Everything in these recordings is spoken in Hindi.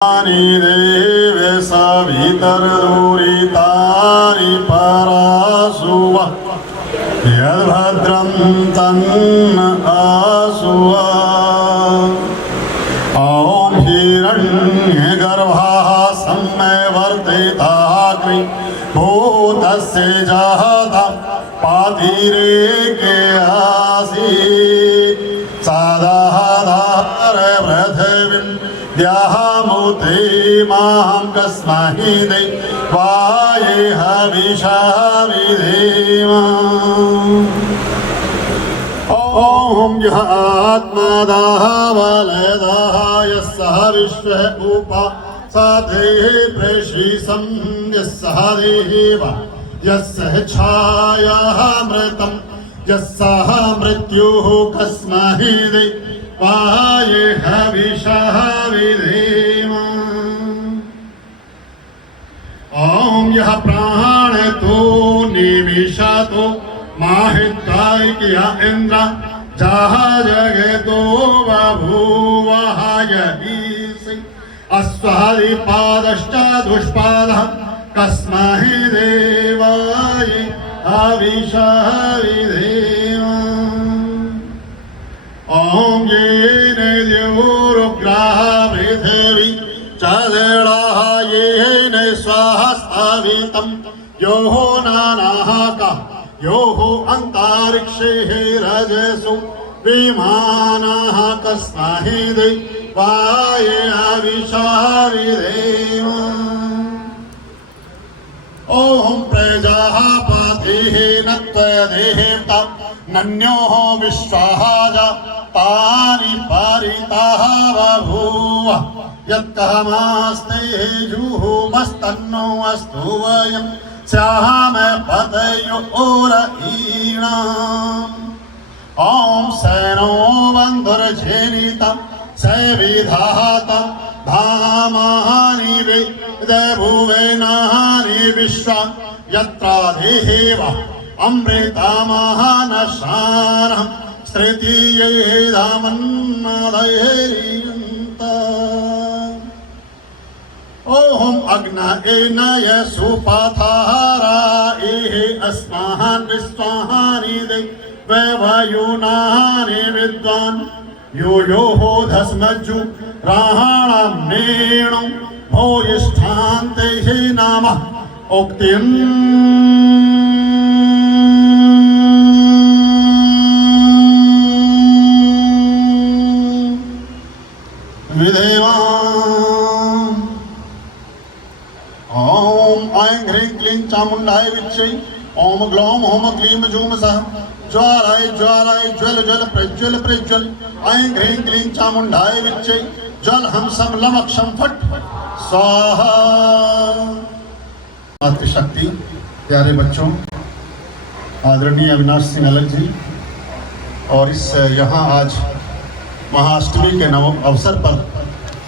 देव सवितर्दुरितानि परासुव यद्भद्रं तन्न आसुव। ॐ हिरण्यगर्भः सम्यवर्तिताग्नि भूतस्य जाता पातिरेके आसीत् सादाधार पृथिवीं द्यामुते मां कस्मै देवाय हविषा विधेम। ॐ यः आत्मदाः वलयदाः यस्सः विश्वः उपासादेः प्रेषिसं यस्सः देव यस्सः छायामृतं यस्सः मृत्युः कस्मै देवाय हविषा विधेम। ॐ यः प्राणतो निमिषतो माहित्वाय इन्द्र जगतो बभूवः यईसि अस्वादिपादश्च दुष्पादः कस्मै देवाय हविषा विधेम। ॐ येन द्यौरुग्रः पृथिवी च देवः येन स्वास्थावितं योः नानाः योः अन्तरिक्षे रजसो विमानः कस्मै देवाय हविषा विधेम। ॐ प्रजापतिः नत्वदेवता नन्योः विश्वाः तानि परितः बभूव यत्कमास्ते जुहुमस्तन्नो अस्तु वयं स्याम पतयोरईणाम्। ॐ सेनो बन्धुर्जेनितं सविधाता धामानि वेदभुवनानि विश्वा यत्र देव अमृतमहानशानः स्तृतीयेदामन्नदैर्यन्त। ॐ अग्नयेनय सुपथारायेः अस्मान् विश्वानि देवयूनानि विद्वान् यो योः धस्मज्जु राहाणमेणु भूयिष्ठान्तेः नमः उक्तिम् विधेम। ॐ ऐं ह्रीं क्लीं चामुण्डाय विच्चै ॐ ग्लौं होम क्लीं जूम सः ज्वालाय ज्वालाय ज्वल ज्वल प्रज्वल प्रज्वल ऐं ह्रीं क्लीं चामुण्डाय विच्चै ज्वल हम सम लमक्षम फट स्वाहा। मातृशक्ति प्यारे बच्चों, आदरणीय अविनाश सिंह अलग जी और इस यहाँ आज महाअष्टमी के नव अवसर पर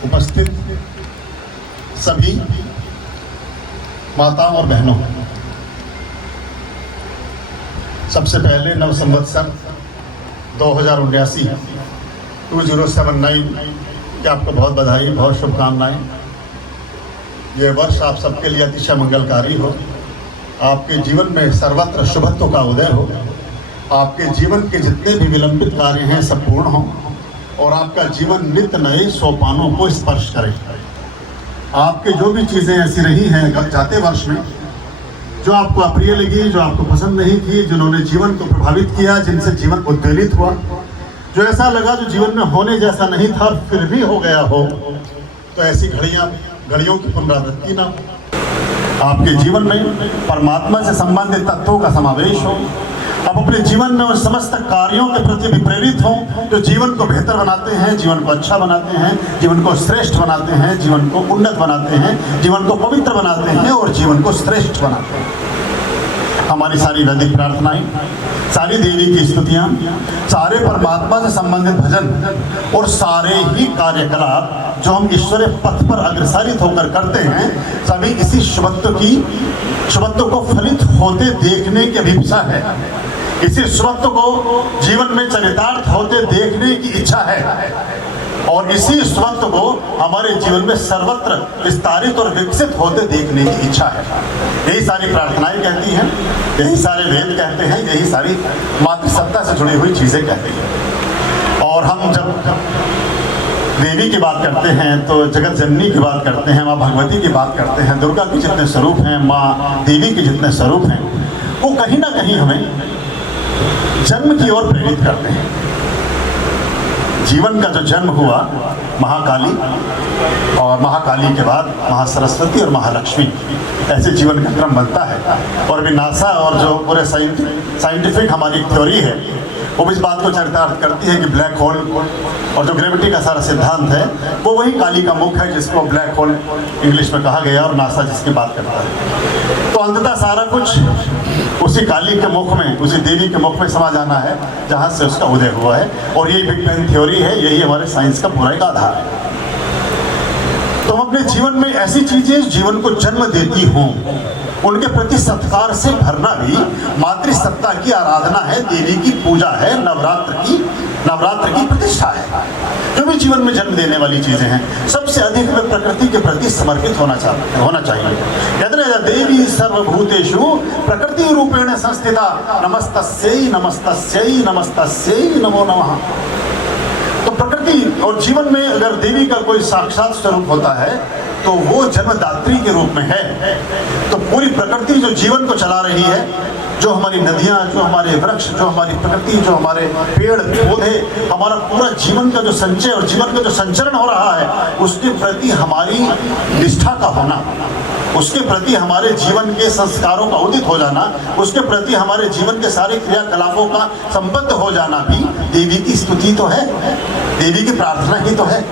उपस्थित सभी माताओं और बहनों, सबसे पहले नव संवत्सर 2079 की आपको बहुत बधाई, बहुत शुभकामनाएं। ये वर्ष आप सबके लिए अतिशय मंगलकारी हो, आपके जीवन में सर्वत्र शुभत्व का उदय हो, आपके जीवन के जितने भी विलंबित कार्य हैं सब पूर्ण हों और आपका जीवन नित्य नए सोपानों को स्पर्श करे। आपके जो भी चीज़ें ऐसी रही हैं जाते वर्ष में जो आपको अप्रिय लगी, जो आपको पसंद नहीं थी, जिन्होंने जीवन को प्रभावित किया, जिनसे जीवन उद्वेलित हुआ, जो ऐसा लगा जो जीवन में होने जैसा नहीं था और फिर भी हो गया हो, तो ऐसी घड़ियों की पुनरावृत्ति ना आपके जीवन में परमात्मा से संबंधित तत्वों का समावेश हो। अब अपने जीवन में उन समस्त कार्यों के प्रति भी प्रेरित हों जो जीवन को बेहतर बनाते हैं, जीवन को अच्छा बनाते हैं, जीवन को श्रेष्ठ बनाते हैं, जीवन को उन्नत बनाते हैं, जीवन को पवित्र बनाते हैं और जीवन को श्रेष्ठ बनाते हैं। हमारी सारी वैदिक प्रार्थनाएं, सारी देवी की स्तुतियाँ, सारे परमात्मा से संबंधित भजन और सारे ही कार्यकलाप जो हम ईश्वरीय पथ पर अग्रसरित होकर करते हैं, सभी इसी शुभत्व को फलित होते देखने की अभिप्सा है। इसी स्वत्व को जीवन में चरितार्थ होते देखने की इच्छा है। और इसी स्वत्व को हमारे जीवन में सर्वत्र विस्तारित और विकसित होते देखने की इच्छा है। यही सारी प्रार्थनाएं कहती हैं, यही सारे वेद कहते हैं, यही सारी मातृसत्ता से जुड़ी हुई चीजें कहती हैं। और हम जब देवी की बात करते हैं तो जगत जननी की बात करते हैं, माँ भगवती की बात करते हैं, दुर्गा के जितने स्वरूप हैं, माँ देवी के जितने स्वरूप हैं, वो कहीं ना कहीं हमें जन्म की ओर प्रेरित करते हैं। जीवन का जो जन्म हुआ महाकाली, और महाकाली के बाद महासरस्वती और महालक्ष्मी, ऐसे जीवन का क्रम बनता है। और अभी नासा और जो पूरे साइंटिफिक हमारी थ्योरी है वो भी इस बात को चरितार्थ करती है कि ब्लैक होल और जो ग्रेविटी का सारा सिद्धांत है वो वही काली का मुख है जिसको ब्लैक होल इंग्लिश में कहा गया, और नासा जिसकी बात करता है। तो अंततः सारा कुछ उसी काली के मुख में, उसी देवी के मुख में समा जाना है जहाँ से उसका उदय हुआ है। और यही बिग बैंग थ्योरी है, यही हमारे साइंस का पूरा एक आधार है। तो हम अपने जीवन में ऐसी चीजें जीवन को जन्म देती हों, उनके प्रति सत्कार से भरना भी मातृसत्ता की आराधना है, देवी की पूजा है, नवरात्र की प्रतिष्ठा है। जो भी जीवन में जन्म देने वाली चीजें हैं, सबसे अधिक में प्रकृति के प्रति समर्पित होना चाहिए। कहते हैं देवी सर्वभूतेषु प्रकृति रूपेण संस्थिता, नमस्तस्यै नमस्तस्यै नमस्तस्यै नमो नमः। तो प्रकृति और जीवन में अगर देवी का कोई साक्षात स्वरूप होता है तो वो जन्मदात्री के रूप में है। तो पूरी प्रकृति जो जीवन को चला रही है, जो हमारी नदियाँ, जो हमारे वृक्ष, जो हमारी प्रकृति, जो हमारे पेड़ पौधे, हमारा पूरा जीवन का जो संचय और जीवन का जो संचरण हो रहा है, उसके प्रति हमारी निष्ठा का होना, उसके प्रति हमारे जीवन के संस्कारों का उदित हो जाना, उसके प्रति हमारे जीवन के सारे क्रियाकलापों का संबद्ध हो जाना भी देवी की स्तुति तो है, देवी की प्रार्थना ही तो है।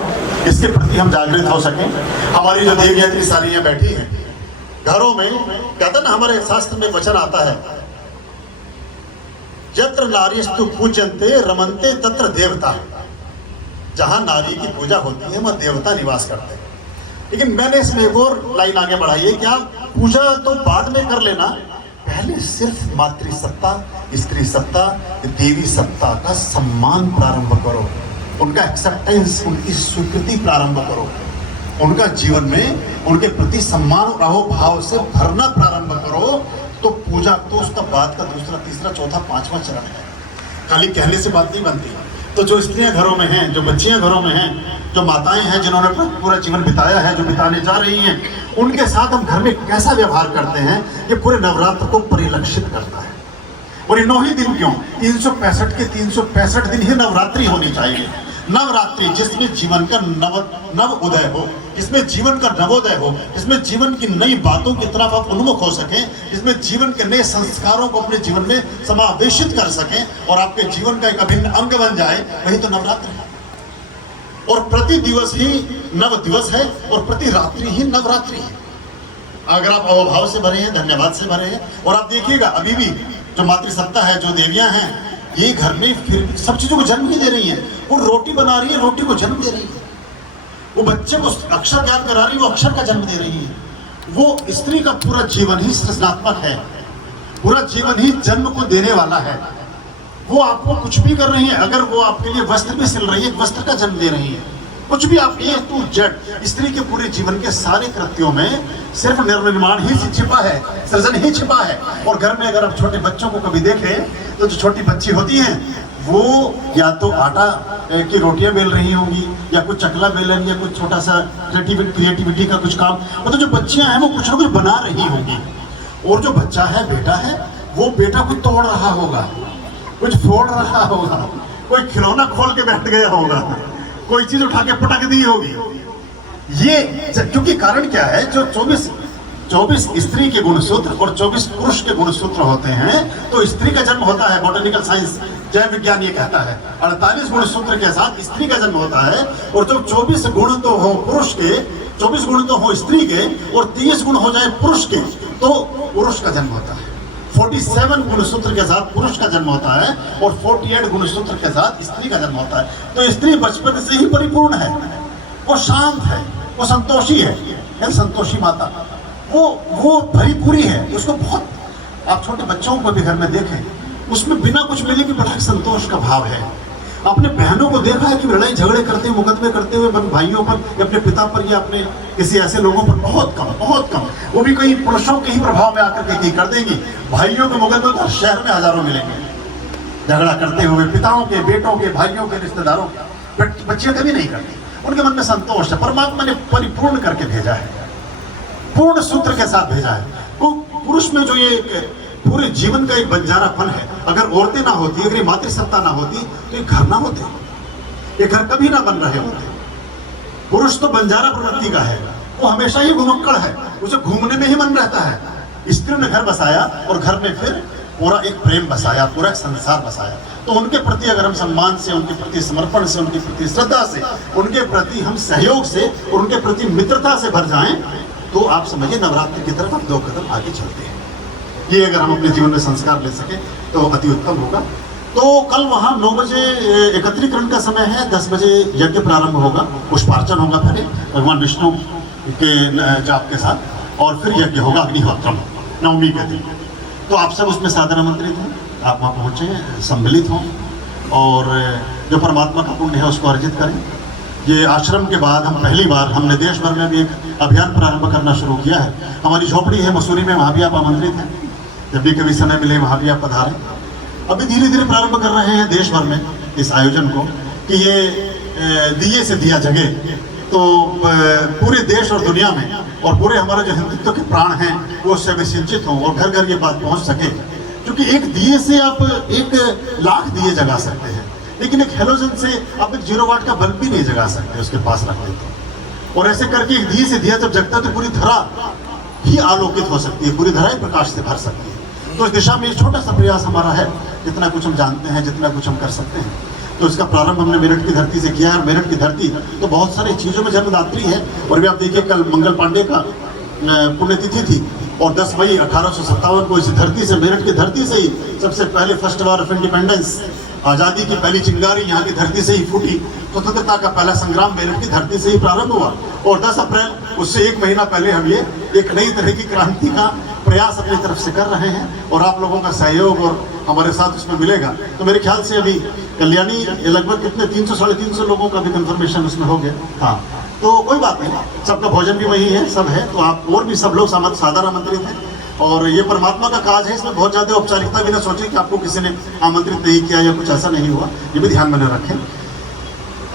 इसके प्रति हम जागृत हो सकें। हमारी जो देवियाँ इतनी सारी यहाँ बैठी हैं, घरों में कहते ना, हमारे शास्त्र में वचन आता है, यत्र नारीस्तु पूज्यन्ते रमन्ते तत्र देवता। जहां नारी की पूजा होती है वहां देवता निवास करते हैं। लेकिन मैंने इसमें एक और लाइन आगे बढ़ाई है कि आप पूजा तो बाद में कर लेना, पहले सिर्फ मातृसत्ता, स्त्री सत्ता, देवी सत्ता का सम्मान प्रारंभ करो, उनका एक्सेप्टेंस, उनकी स्वीकृति प्रारंभ करो, उनका जीवन में उनके प्रति सम्मान और अहोभाव से भरना प्रारंभ करो। तो पूजा तो उसका बाद का दूसरा, तीसरा, चौथा, पांचवा चरण है। खाली कहने से बात नहीं बनती। तो जो स्त्रियां घरों में हैं, जो बच्चियां घरों में हैं, जो माताएं हैं जिन्होंने पूरा जीवन बिताया है, जो बिताने जा रही हैं, उनके साथ हम घर में कैसा व्यवहार करते हैं, ये पूरे नवरात्र को परिलक्षित करता है। और ये 9 ही दिन क्यों, 365 के 365 दिन ही नवरात्रि होनी चाहिए। नवरात्रि जिसमें जीवन का नव उदय हो, जिसमें जीवन का नवोदय हो, जिसमें जीवन की नई बातों की तरफ आप उन्मुख हो सकें, जिसमें जीवन के नए संस्कारों को अपने जीवन में समावेशित कर सकें और आपके जीवन का एक अभिन्न अंग बन जाए, वही तो नवरात्र है। और प्रति दिवस ही नव दिवस है और प्रति रात्रि ही नवरात्रि है। अगर आप अवभाव से भरे हैं, धन्यवाद से भरे हैं, और आप देखिएगा अभी भी जो मातृसत्ता है, जो देवियां हैं, ये घर में फिर सब चीजों को जन्म ही दे रही है। वो रोटी बना रही है, रोटी को जन्म दे रही है। वो बच्चे को अक्षर ज्ञान करा रही है, वो अक्षर का जन्म दे रही है। वो स्त्री का पूरा जीवन ही सृजनात्मक है, पूरा जीवन ही जन्म को देने वाला है। वो आपको कुछ भी कर रही है, अगर वो आपके लिए वस्त्र भी सिल रही है, वस्त्र का जन्म दे रही है। कुछ भी आप A to Z स्त्री के पूरे जीवन के सारे कृत्यों में सिर्फ निर्माण ही छिपा है, सृजन ही छिपा है। और घर में अगर आप छोटे बच्चों को कभी देखें तो जो छोटी बच्ची होती हैं वो या तो आटा की रोटियां बेल रही होंगी, या कुछ चकला बेलन, या कुछ छोटा सा क्रिएटिविटी का कुछ काम, मतलब जो बच्चियां हैं वो कुछ ना कुछ बना रही होंगी। और जो बच्चा है, बेटा है, वो बेटा कुछ तोड़ रहा होगा, कुछ फोड़ रहा होगा, कोई खिलौना खोल के बैठ गया होगा, कोई चीज उठा के पटक दी होगी। ये क्योंकि कारण क्या है, जो 24 स्त्री के गुणसूत्र और 24 पुरुष के गुणसूत्र होते हैं, तो स्त्री का जन्म होता है, बॉटनिकल साइंस जैव विज्ञान ये कहता है 48 गुणसूत्र के साथ स्त्री का जन्म होता है। और जब 24 गुण तो हो पुरुष के, 24 गुण तो हो स्त्री के, और 30 गुण हो जाए पुरुष के, तो पुरुष का जन्म होता है। 47 गुणसूत्र के साथ पुरुष का जन्म होता है और 48 गुणसूत्र के साथ स्त्री का जन्म होता है। तो स्त्री बचपन से ही परिपूर्ण है, वो शांत है, वो संतोषी है, संतोषी माता, वो भरी पूरी है। उसको बहुत, आप छोटे बच्चों को भी घर में देखें, उसमें बिना कुछ मिले भी बड़ा संतोष का भाव है। अपने बहनों को देखा है कि लड़ाई झगड़े करते हुए, मुकदमे करते हुए भाइयों पर या अपने पिता पर या अपने किसी ऐसे लोगों पर? बहुत कम, बहुत कम। वो भी कई पुरुषों के ही प्रभाव में आकर के कर देंगी। भाइयों के मुकदमे तो शहर में हजारों मिलेंगे, झगड़ा करते हुए पिताओं के, बेटों के, भाइयों के, रिश्तेदारों के। बच्चियां कभी नहीं करती, उनके मन में संतोष है। परमात्मा ने परिपूर्ण करके भेजा है, पूर्ण सूत्र के साथ भेजा है। तो पुरुष में जो ये पूरे जीवन का एक बंजारापन है, अगर औरतें ना होती, अगर ये मातृसत्ता ना होती तो ये घर ना होते, ये घर कभी ना बन रहे होते। पुरुष तो बंजारा प्रवृत्ति का है, वो हमेशा ही घुमक्कड़ है, उसे घूमने में ही मन रहता है। स्त्री ने घर बसाया और घर में फिर पूरा एक प्रेम बसाया, पूरा एक संसार बसाया। तो उनके प्रति अगर हम सम्मान से, उनके प्रति समर्पण से, उनके प्रति श्रद्धा से, उनके प्रति हम सहयोग से और उनके प्रति मित्रता से भर जाएं, तो आप समझिए नवरात्रि की तरफ हम 2 कदम आगे चलते हैं। ये अगर हम अपने जीवन में संस्कार ले सके तो अति उत्तम होगा। तो कल वहाँ 9 बजे एकत्रीकरण का समय है, 10 बजे यज्ञ प्रारंभ होगा, पुष्पार्चन होगा फिर भगवान विष्णु के जाप के साथ, और फिर यज्ञ होगा अग्निहोत्रम नवमी के दिन। तो आप सब उसमें सादर आमंत्रित हैं, आप वहाँ पहुँचें, सम्मिलित हों और जो परमात्मा का पुण्य है उसको अर्जित करें। ये आश्रम के बाद हम पहली बार, हमने देश भर में भी एक अभियान प्रारंभ करना शुरू किया है। हमारी झोपड़ी है मसूरी में, वहाँ भी आप आमंत्रित हैं, जब भी कभी समय मिले वहाँ भी आप पधारें। अभी धीरे धीरे प्रारंभ कर रहे हैं देश भर में इस आयोजन को कि ये दिए से दिया जगे, तो पूरे देश और दुनिया में और पूरे हमारे जो हिंदुत्व के प्राण हैं वो उससे विसिंचित हों और घर घर ये बात पहुँच सके। क्योंकि एक दिए से आप 1,00,000 दिए जगा सकते हैं, लेकिन एक हेलोजन से आप 1 0 वाट का बल्ब भी नहीं जगा सकते उसके पास रख देते। और ऐसे करके एक दिए से दिया जब जगता है तो पूरी धरा ही आलोकित हो सकती है, पूरी धरा ही प्रकाश से भर सकती है। तो इस दिशा में एक छोटा सा प्रयास हमारा है, जितना कुछ हम जानते हैं, जितना कुछ हम कर सकते हैं। तो इसका प्रारंभ हमने मेरठ की धरती से किया है। मेरठ की धरती तो बहुत सारी चीज़ों में जन्मदात्री है। और भी आप देखिए, कल मंगल पांडे का पुण्यतिथि थी और 10 मई 1857 को इस धरती से, मेरठ की धरती से ही सबसे पहले फर्स्ट वॉर ऑफ इंडिपेंडेंस, आज़ादी की पहली चिंगारी यहाँ की धरती से ही फूटी। स्वतंत्रता का पहला संग्राम मेरठ की धरती से ही प्रारंभ हुआ। और 10 अप्रैल, उससे 1 महीना पहले हम ये एक नई तरह की क्रांति का प्रयास अपनी तरफ से कर रहे हैं और आप लोगों का सहयोग और हमारे साथ उसमें मिलेगा। तो मेरे ख्याल से अभी कल्याणी लगभग कितने 300 साढ़े 300 लोगों का भी कंफर्मेशन उसमें हो गया। हाँ, तो कोई बात नहीं, सबका भोजन भी वही है, सब है। तो आप और भी सब लोग सादर आमंत्रित हैं और ये परमात्मा का काज है, इसमें बहुत ज़्यादा औपचारिकता भी ना सोचें कि आपको किसी ने आमंत्रित नहीं किया या कुछ ऐसा नहीं हुआ, ये भी ध्यान में न रखें।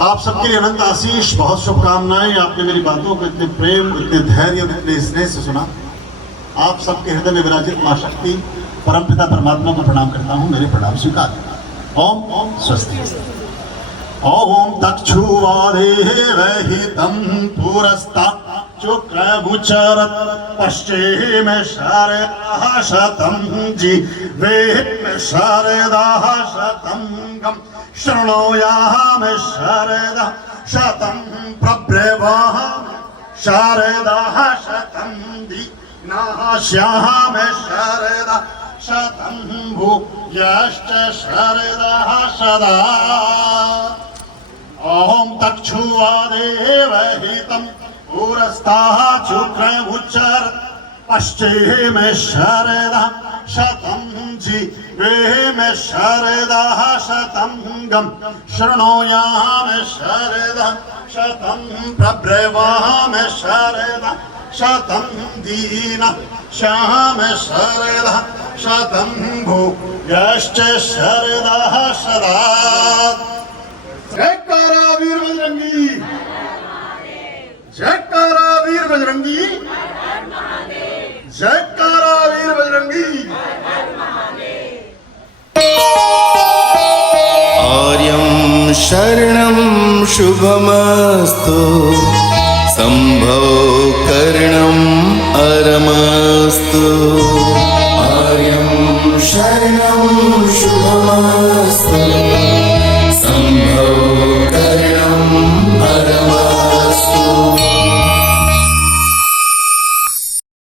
आप सबके लिए अनंत आशीष, बहुत शुभकामनाएं। आपने मेरी बातों को इतने प्रेम, इतने धैर्य और इतने स्नेह से सुना। आप सबके हृदय में विराजित मां शक्ति परमपिता परमात्मा को प्रणाम करता हूँ, मेरे प्रणाम स्वीकार। ओम ओम स्वस्ति। ओम दक्षुवादेवहितं पुरस्तात् शुक्रमुचरत् पश्चिम शारदाः शतं जीवे शारदाः शतं गं शृणोयामि शारदा शतं प्रब्रवामि शारदाः शतं दीनाश्यामि शारदा शतं भूयाश्च शारदाः सदा। ओम दक्षुवादेवहितं पुरस्तात् शुक्रमुचरत् पश्चिम शारदा शतं जीवे शारदाः शतं गं शृणोयामि शारदा शतं प्रब्रवामि शारदा शतं दीनाश्यामि शारदा शतं भूयाश्च शारदाः सदा। जयकारा वीर बजरंगी, जयकारा वीर बजरंगी, जयकारा वीर बजरंगी। आर्यं शरणं शुभमस्तु, संभव करणं